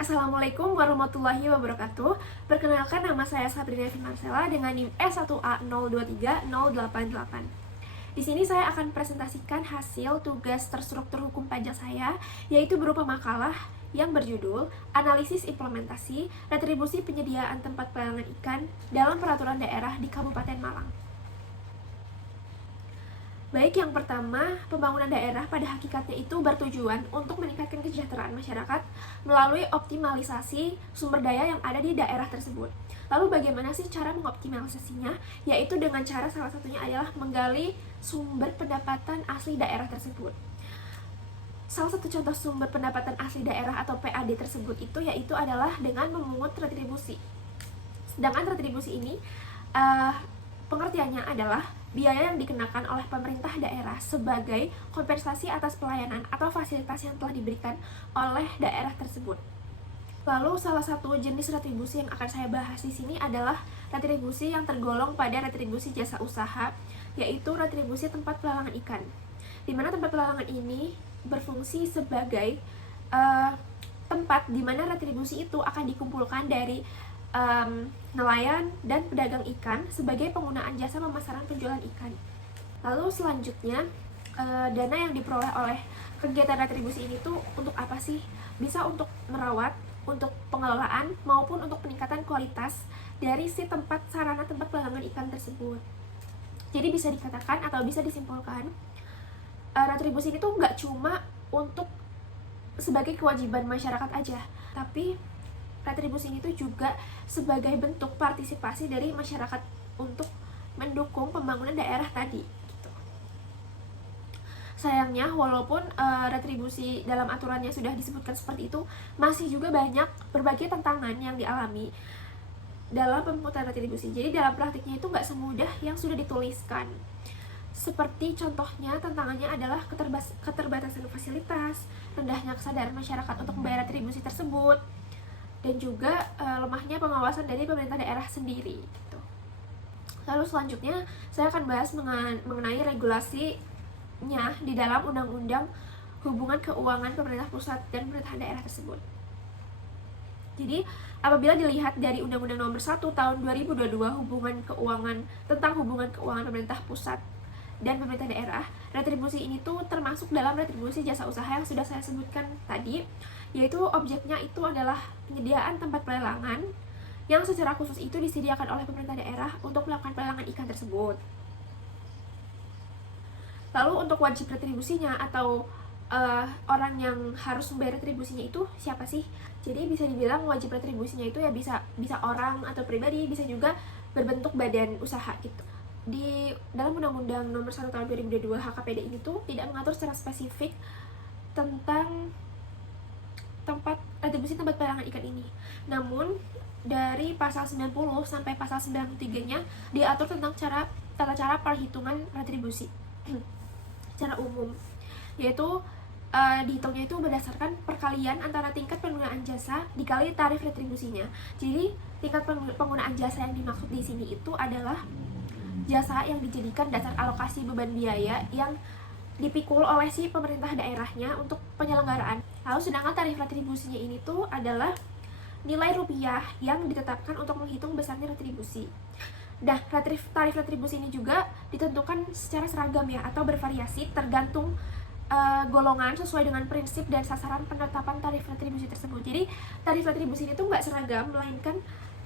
Assalamualaikum warahmatullahi wabarakatuh. Perkenalkan, nama saya Sabrina Marcella dengan NIM S1A023088. Di sini saya akan presentasikan hasil tugas terstruktur hukum pajak saya, yaitu berupa makalah yang berjudul Analisis Implementasi Retribusi Penyediaan Tempat Pelelangan Ikan dalam Peraturan Daerah di Kabupaten Malang. Baik, yang pertama, pembangunan daerah pada hakikatnya itu bertujuan untuk meningkatkan kesejahteraan masyarakat melalui optimalisasi sumber daya yang ada di daerah tersebut. Lalu bagaimana sih cara mengoptimalisasinya? Yaitu dengan cara salah satunya adalah menggali sumber pendapatan asli daerah tersebut. Salah satu contoh sumber pendapatan asli daerah atau PAD tersebut yaitu adalah dengan memungut retribusi. Sedangkan retribusi ini pengertiannya adalah biaya yang dikenakan oleh pemerintah daerah sebagai kompensasi atas pelayanan atau fasilitas yang telah diberikan oleh daerah tersebut. Lalu salah satu jenis retribusi yang akan saya bahas di sini adalah retribusi yang tergolong pada retribusi jasa usaha, yaitu retribusi tempat pelelangan ikan. Di mana tempat pelelangan ini berfungsi sebagai tempat di mana retribusi itu akan dikumpulkan dari nelayan dan pedagang ikan sebagai penggunaan jasa pemasaran penjualan ikan. Lalu selanjutnya, dana yang diperoleh oleh kegiatan retribusi ini tuh untuk apa sih? Bisa untuk merawat, untuk pengelolaan, maupun untuk peningkatan kualitas dari si sarana tempat pelelangan ikan tersebut. Jadi bisa dikatakan atau bisa disimpulkan, retribusi ini tuh nggak cuma untuk sebagai kewajiban masyarakat aja, tapi retribusi ini tuh juga sebagai bentuk partisipasi dari masyarakat untuk mendukung pembangunan daerah tadi gitu. Sayangnya, walaupun retribusi dalam aturannya sudah disebutkan seperti itu, masih juga banyak berbagai tantangan yang dialami dalam pemungutan retribusi. Jadi dalam praktiknya itu nggak semudah yang sudah dituliskan. Seperti contohnya, tantangannya adalah keterbatasan fasilitas, rendahnya kesadaran masyarakat untuk membayar retribusi tersebut, dan juga lemahnya pengawasan dari pemerintah daerah sendiri gitu. Lalu selanjutnya saya akan bahas mengenai regulasinya di dalam Undang-Undang Hubungan Keuangan Pemerintah Pusat dan Pemerintah Daerah tersebut. Jadi apabila dilihat dari Undang-Undang Nomor 1 Tahun 2022 tentang hubungan keuangan pemerintah pusat dan pemerintah daerah, retribusi ini tuh termasuk dalam retribusi jasa usaha yang sudah saya sebutkan tadi, yaitu objeknya itu adalah penyediaan tempat pelelangan yang secara khusus itu disediakan oleh pemerintah daerah untuk melakukan pelelangan ikan tersebut. Lalu untuk wajib retribusinya atau orang yang harus membayar retribusinya itu siapa sih? Jadi bisa dibilang wajib retribusinya itu ya bisa orang atau pribadi, bisa juga berbentuk badan usaha gitu. Di dalam Undang-Undang Nomor 1 Tahun 2022 HKPD ini tuh tidak mengatur secara spesifik tentang retribusi tempat pelelangan ikan ini. Namun dari pasal 90 sampai pasal 93-nya diatur tentang tata cara perhitungan retribusi secara umum, yaitu dihitungnya itu berdasarkan perkalian antara tingkat penggunaan jasa dikali tarif retribusinya. Jadi tingkat penggunaan jasa yang dimaksud di sini itu adalah jasa yang dijadikan dasar alokasi beban biaya yang dipikul oleh si pemerintah daerahnya untuk penyelenggaraan. Lalu sedangkan tarif retribusinya ini tuh adalah nilai rupiah yang ditetapkan untuk menghitung besarnya retribusi. Nah, tarif retribusi ini juga ditentukan secara seragam ya, atau bervariasi tergantung golongan sesuai dengan prinsip dan sasaran penetapan tarif retribusi tersebut. Jadi tarif retribusi ini tuh nggak seragam, melainkan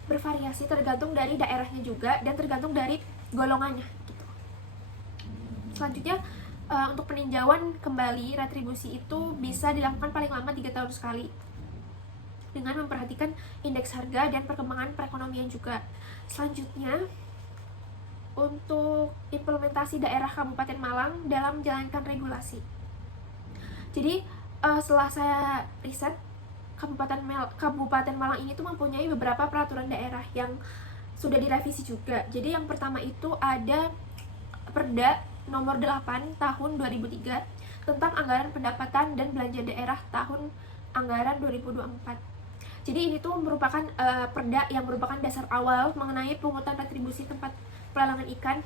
bervariasi tergantung dari daerahnya juga dan tergantung dari golongannya gitu. Selanjutnya, untuk peninjauan kembali retribusi itu bisa dilakukan paling lama 3 tahun sekali dengan memperhatikan indeks harga dan perkembangan perekonomian juga. Selanjutnya, untuk implementasi daerah Kabupaten Malang dalam menjalankan regulasi. Jadi setelah saya riset, Kabupaten Malang ini tuh mempunyai beberapa peraturan daerah yang sudah direvisi juga. Jadi yang pertama itu ada Perda Nomor 8 Tahun 2003 tentang Anggaran Pendapatan dan Belanja Daerah Tahun Anggaran 2024. Jadi ini tuh merupakan perda yang merupakan dasar awal mengenai pungutan retribusi tempat pelelangan ikan,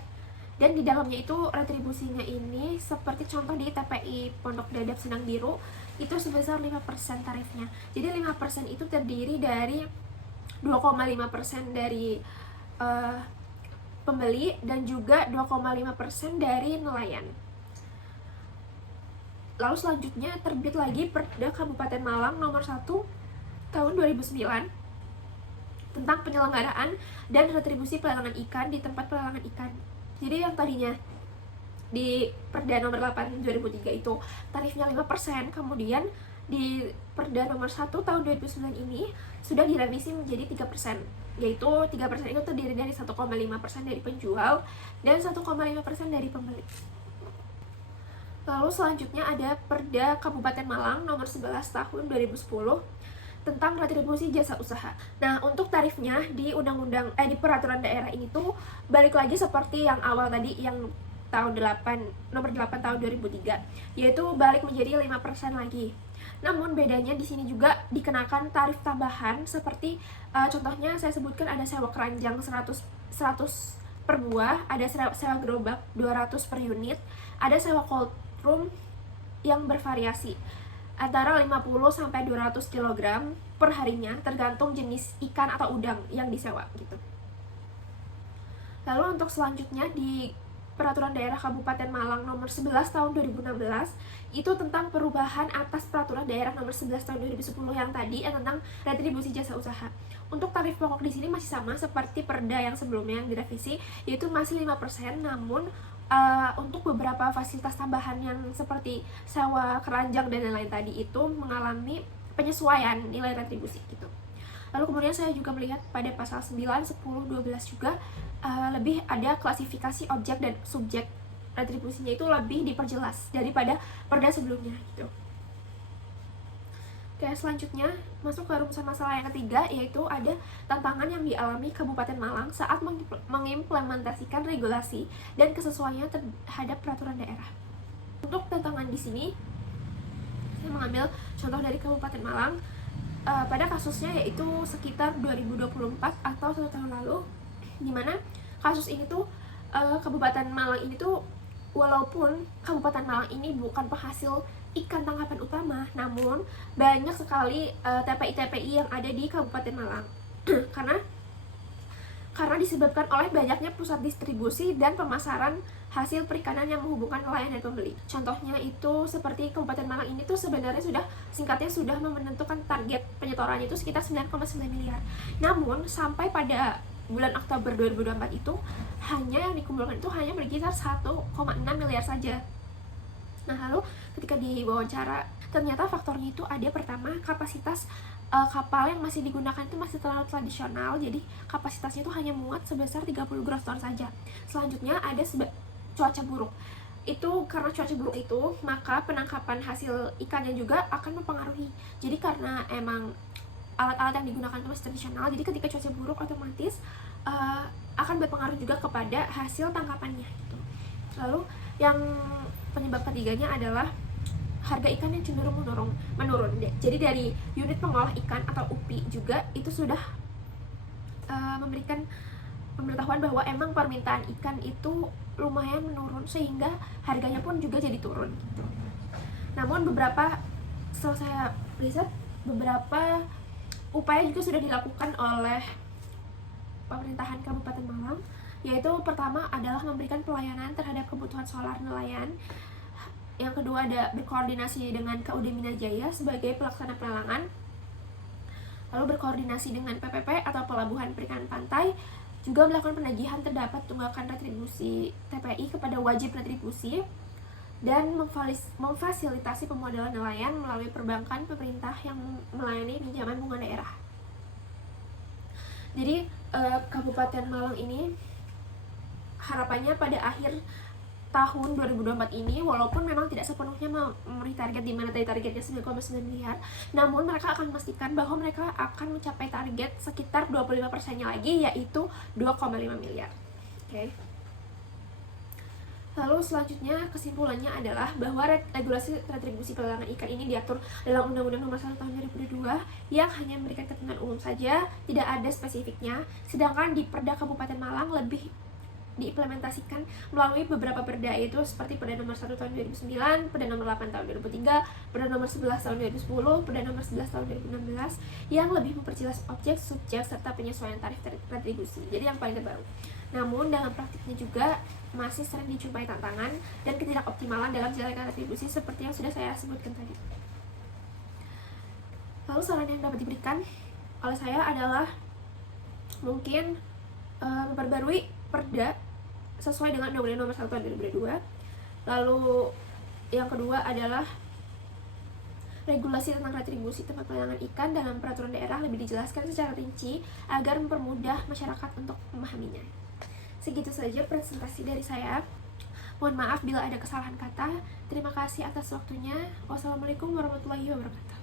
dan di dalamnya itu retribusinya ini seperti contoh di TPI Pondok Dadap Senang Biru itu sebesar 5% tarifnya. Jadi 5% itu terdiri dari 2,5% dari pembeli dan juga 2,5% dari nelayan. Lalu selanjutnya terbit lagi Perda Kabupaten Malang nomor 1 tahun 2009 tentang penyelenggaraan dan retribusi pelelangan ikan di tempat pelelangan ikan. Jadi yang tadinya di Perda nomor 8 2003 itu tarifnya 5%, kemudian di Perda nomor 1 tahun 2009 ini sudah direvisi menjadi 3%, yaitu 3% itu terdiri dari 1,5% dari penjual dan 1,5% dari pembeli. Lalu selanjutnya ada Perda Kabupaten Malang nomor 11 tahun 2010 tentang retribusi jasa usaha. Nah, untuk tarifnya di di peraturan daerah ini tuh balik lagi seperti yang awal tadi yang nomor 8 tahun 2003, yaitu balik menjadi 5% lagi. Namun bedanya di sini juga dikenakan tarif tambahan seperti contohnya saya sebutkan ada sewa keranjang 100 per buah, ada sewa gerobak 200 per unit, ada sewa cold room yang bervariasi antara 50 sampai 200 kg per harinya tergantung jenis ikan atau udang yang disewa gitu. Lalu untuk selanjutnya di Peraturan Daerah Kabupaten Malang nomor 11 tahun 2016 itu tentang perubahan atas Peraturan Daerah nomor 11 tahun 2010 yang tadi tentang retribusi jasa usaha. Untuk tarif pokok di sini masih sama seperti Perda yang sebelumnya yang direvisi, yaitu masih 5%, namun untuk beberapa fasilitas tambahan yang seperti sewa keranjang dan lain-lain tadi itu mengalami penyesuaian nilai retribusi gitu. Lalu kemudian saya juga melihat pada pasal 9, 10, 12 juga lebih ada klasifikasi objek dan subjek retribusinya itu lebih diperjelas daripada Perda sebelumnya gitu. Oke, selanjutnya masuk ke rumusan masalah yang ketiga, yaitu ada tantangan yang dialami Kabupaten Malang saat mengimplementasikan regulasi dan kesesuaiannya terhadap peraturan daerah. Untuk tantangan di sini, saya mengambil contoh dari Kabupaten Malang pada kasusnya yaitu sekitar 2024 atau 1 tahun lalu, di mana kasus ini tuh Kabupaten Malang ini tuh walaupun Kabupaten Malang ini bukan penghasil ikan tangkapan utama, namun banyak sekali TPI-TPI yang ada di Kabupaten Malang karena disebabkan oleh banyaknya pusat distribusi dan pemasaran hasil perikanan yang menghubungkan nelayan dan pembeli. Contohnya itu seperti Kabupaten Malang ini tuh sebenarnya sudah menentukan target penyetorannya itu sekitar 9,9 miliar. Namun sampai pada bulan Oktober 2024 itu hanya yang dikumpulkan itu hanya berkisar 1,6 miliar saja. Nah, lalu ketika diwawancara ternyata faktornya itu ada pertama kapasitas kapal yang masih digunakan itu masih terlalu tradisional, jadi kapasitasnya itu hanya muat sebesar 30 gross ton saja. Selanjutnya ada cuaca buruk. Itu karena cuaca buruk itu maka penangkapan hasil ikannya juga akan mempengaruhi. Jadi karena emang alat-alat yang digunakan itu masih tradisional, jadi ketika cuaca buruk otomatis akan berpengaruh juga kepada hasil tangkapannya gitu. Lalu yang penyebab ketiganya adalah harga ikan yang cenderung menurun. Jadi dari unit pengolah ikan atau UPI juga itu sudah memberikan pemberitahuan bahwa emang permintaan ikan itu lumayan menurun sehingga harganya pun juga jadi turun gitu. Namun setelah saya riset, beberapa upaya juga sudah dilakukan oleh pemerintahan Kabupaten Malang, yaitu pertama adalah memberikan pelayanan terhadap kebutuhan solar nelayan. Yang kedua ada berkoordinasi dengan KUD Minajaya sebagai pelaksana pelelangan, lalu berkoordinasi dengan PPP atau Pelabuhan Perikanan Pantai, juga melakukan penagihan terdapat tunggakan retribusi TPI kepada wajib retribusi, dan memfasilitasi pemodalan nelayan melalui perbankan pemerintah yang melayani pinjaman bunga daerah. Jadi Kabupaten Malang ini harapannya pada akhir tahun 2024 ini, walaupun memang tidak sepenuhnya memenuhi target, di mana tadi targetnya 9,9 miliar, namun mereka akan memastikan bahwa mereka akan mencapai target sekitar 25%-nya lagi, yaitu 2,5 miliar. Oke. Lalu selanjutnya kesimpulannya adalah bahwa regulasi retribusi pelelangan ikan ini diatur dalam Undang-Undang Nomor 1 Tahun 2022 yang hanya memberikan ketentuan umum saja, tidak ada spesifiknya, sedangkan di Perda Kabupaten Malang lebih diimplementasikan melalui beberapa perda, yaitu seperti Perda Nomor 1 Tahun 2009, Perda Nomor 8 Tahun 2003, Perda Nomor 11 Tahun 2010, Perda Nomor 11 Tahun 2016 yang lebih memperjelas objek, subjek, serta penyesuaian tarif retribusi. Jadi yang paling terbaru. Namun dalam praktiknya juga masih sering dijumpai tantangan dan ketidakoptimalan dalam menjalankan retribusi seperti yang sudah saya sebutkan tadi. Lalu saran yang dapat diberikan oleh saya adalah mungkin memperbarui perda sesuai dengan Undang-Undang Nomor 1 Tahun 2022. Lalu yang kedua adalah regulasi tentang retribusi tempat pelelangan ikan dalam peraturan daerah lebih dijelaskan secara rinci agar mempermudah masyarakat untuk memahaminya. Segitu saja presentasi dari saya. Mohon maaf bila ada kesalahan kata. Terima kasih atas waktunya. Wassalamualaikum warahmatullahi wabarakatuh.